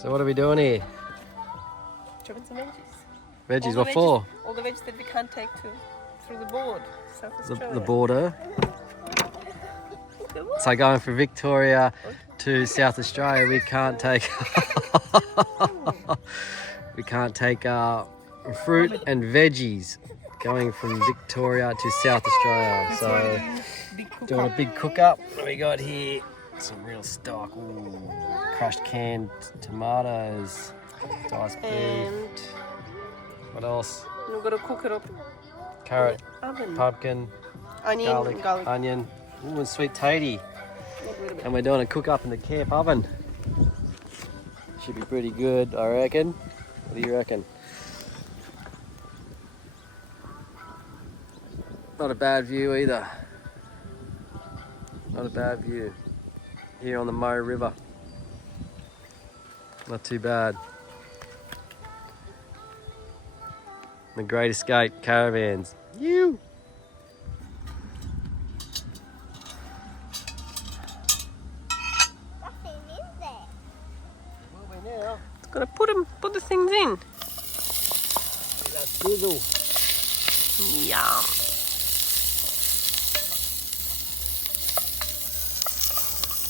So what are we doing here? Chopping some veggies. Veggies, what for? All the veggies that we can't take through the board. South Australia. The border. So going from Victoria to South Australia, we can't take we can't take fruit and veggies going from Victoria to South Australia. So doing a big cook up. What do we got here? Some real stock. Ooh, crushed canned tomatoes, diced beef. What else? We've got to cook it up. Carrot, Oven. pumpkin, Onion, garlic. onion, ooh, and sweet tatey. And we're doing a cook up in the camp oven. Should be pretty good, I reckon. What do you reckon? Not a bad view either. Not a bad view. Here on the Mo River. Not too bad. The Great Escape caravans. You. Got to put the things in. See that sizzle. Yum.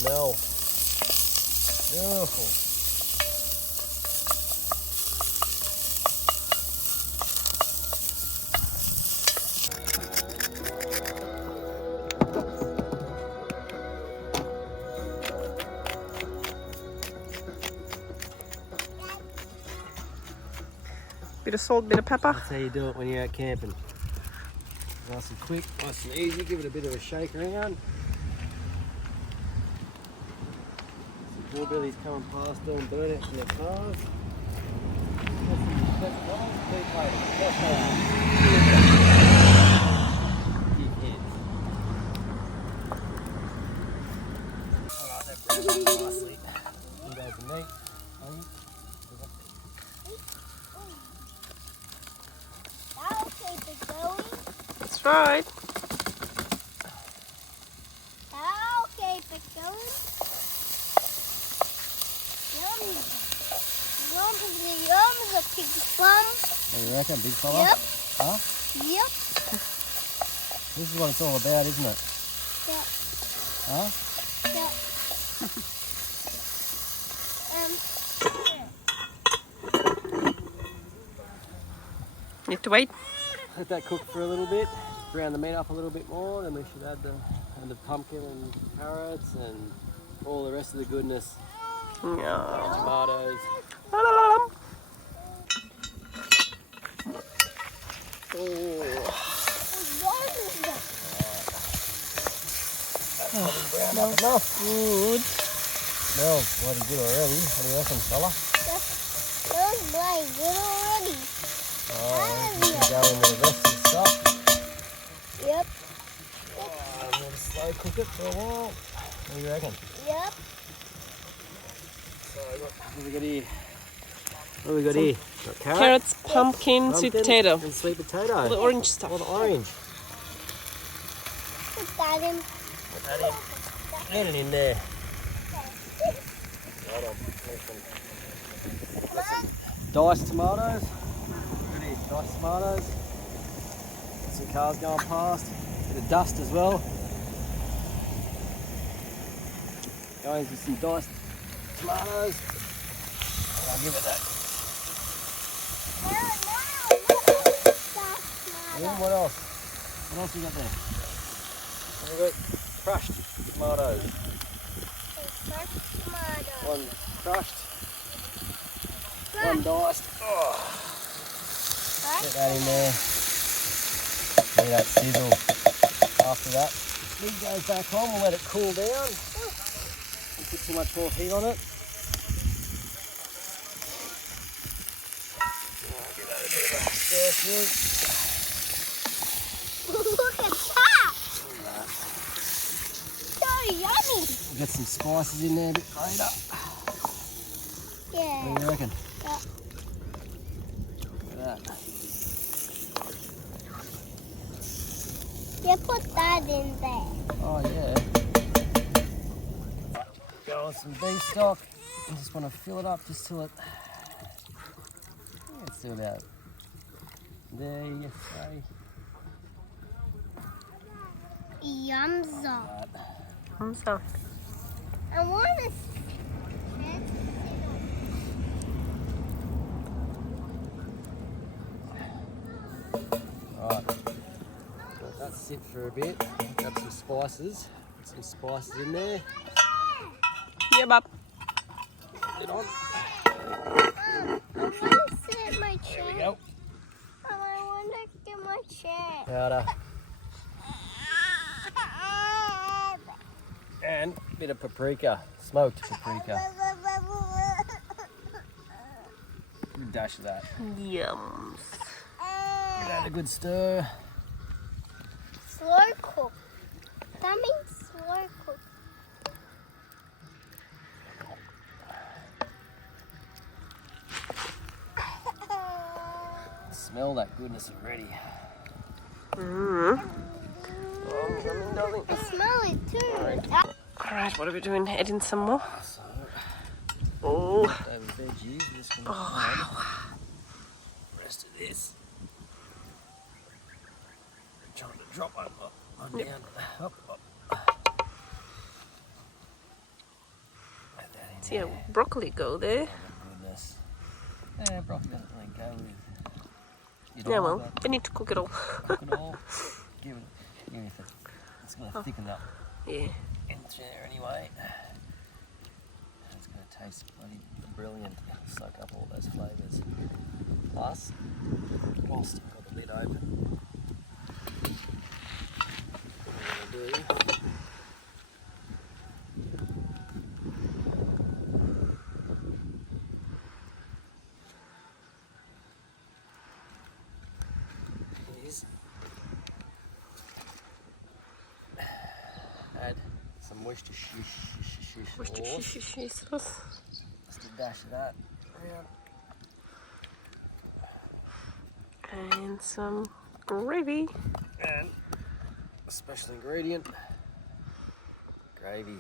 Smell. Beautiful. Bit of salt, bit of pepper. That's how you do it when you're out camping. Nice and quick, nice and easy. Give it a bit of a shake around. Some hillbillies coming past doing burnouts in their cars. Alright, that bread nicely. You guys and me. That's right. I'll keep it going. Yum. Yum is a big plum. Oh, you reckon, big fella? Yep. Huh? Yep. This is what it's all about, isn't it? Yep. Huh? Yep. Need to wait. Let that cook for a little bit. Brown the meat up a little bit more, then we should add the pumpkin and carrots and all the rest of the goodness. Yeah. Tomatoes. Oh. Smells enough. Good. Smells bloody good already. What do you reckon, fella? Smells bloody good already. Oh, we can go in with the rest of the stuff. Yep. I'm going to slow cook it for a while. What do you reckon? Yep. So what have we got here? What have we got here? Got Carrots, pumpkin, sweet potato. And sweet potato. All the orange stuff. All the orange. Put that in. Put that in. Add it in there. Hold on. Diced tomatoes. Look at these diced tomatoes. Some cars going past. Bit of dust as well. Going with some diced tomatoes. I'll give it that. Yeah, what else? What else we got there? We've got crushed tomatoes. One crushed. One diced. Oh. Get that in there. See that sizzle. After that, lid goes back on. We'll let it cool down. Don't put too much more heat on it. Give that a bit of a stir through. Look at that. So yummy. We'll get some spices in there a bit later. Yeah. What do you reckon? Yeah. Look at that. You put that in there. Oh yeah. Going on some beef stock. I just want to fill it up just till it. Let's do about there. You say. Yumza. Hamza. I want to. Alright, let that sit for a bit. Got some spices. Put some spices in there. Yeah, Bob. Put it on. I want to sit in my chair. There we go. I want to get my chair. Powder. And a bit of paprika. Smoked paprika. Good dash of that. Yums. Give that a good stir. Slow cook. That means slow cook. Smell that goodness already. Mm. I smell it too. Alright, what are we doing? Adding some more? So, Oh. over veggies. I'm just going to add the rest of this. Trying to drop one down. Up. Add that in See how there. broccoli go there? Oh my goodness. Yeah, broccoli doesn't really go with it Yeah, all, well, but we need to cook it all. cook it all. Give it it's going to thicken up Yeah. in there anyway. It's going to taste bloody brilliant. Soak up all those flavours. Plus, whilst I've got the lid open, what I'm going to do is add some Worcestershire sauce. Just a dash of that around. And some gravy. And a special ingredient, gravy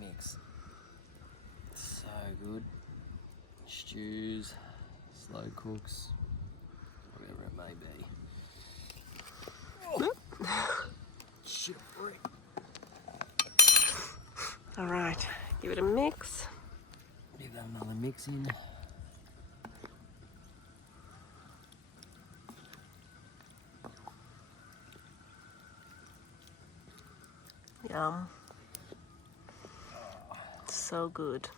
mix. So good. Stews, slow cooks, whatever it may be. Oh. Shit, break. Alright, give it a mix. Give that another mix in. Yum. So good.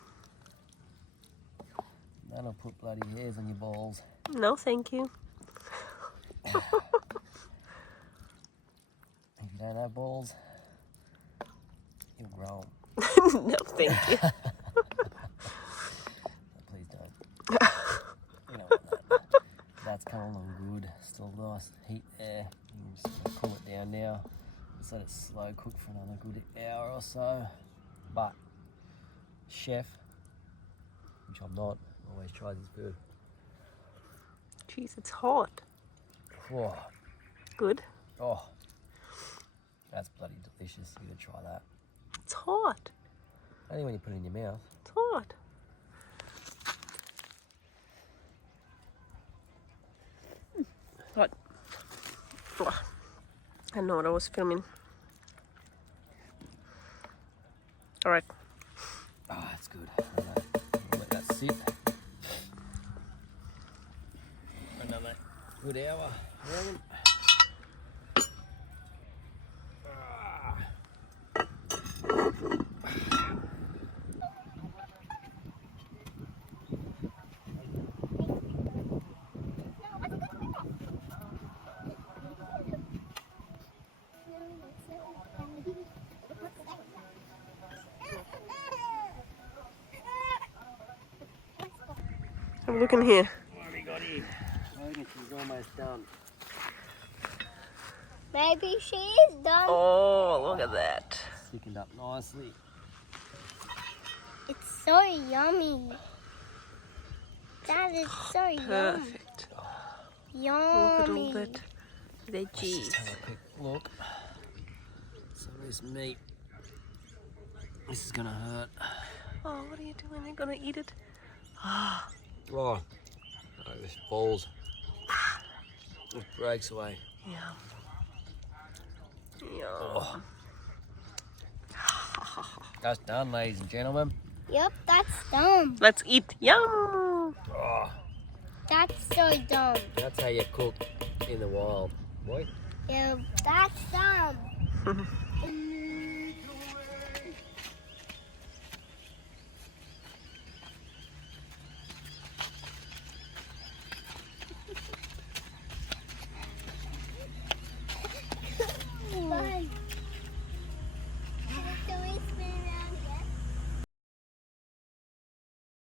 That'll put bloody hairs on your balls. No, thank you. If you don't have balls, you'll grow them. No, thank you. Please don't. You don't want that. That's coming along good. Still nice heat there. You can just cool it down now. Just let it slow cook for another good hour or so. But chef, which I'm not, always tries his food. Jeez, it's hot. Oh, Good. oh, that's bloody delicious. You gotta try that. It's hot. Only when you put it in your mouth. It's hot. What? I know what I was filming. Alright. Oh, that's good. We'll let that sit. Another good hour. Morning. Have a look in here. What have we got here? I think she's almost done. Maybe she is done. Oh, look at that. Thickened up nicely. It's so yummy. That is so yummy. Perfect. Look at all Yummy. that Let's just veggies. have a quick look. Some of this meat This is gonna hurt. Oh, what are you doing? You're gonna eat it? Oh, this falls. It breaks away. Yeah. Yeah. Oh. That's done, ladies and gentlemen. Yep, that's dumb. Let's eat. Yum! Oh, That's so dumb. that's how you cook in the wild. Boy. Yeah, that's dumb.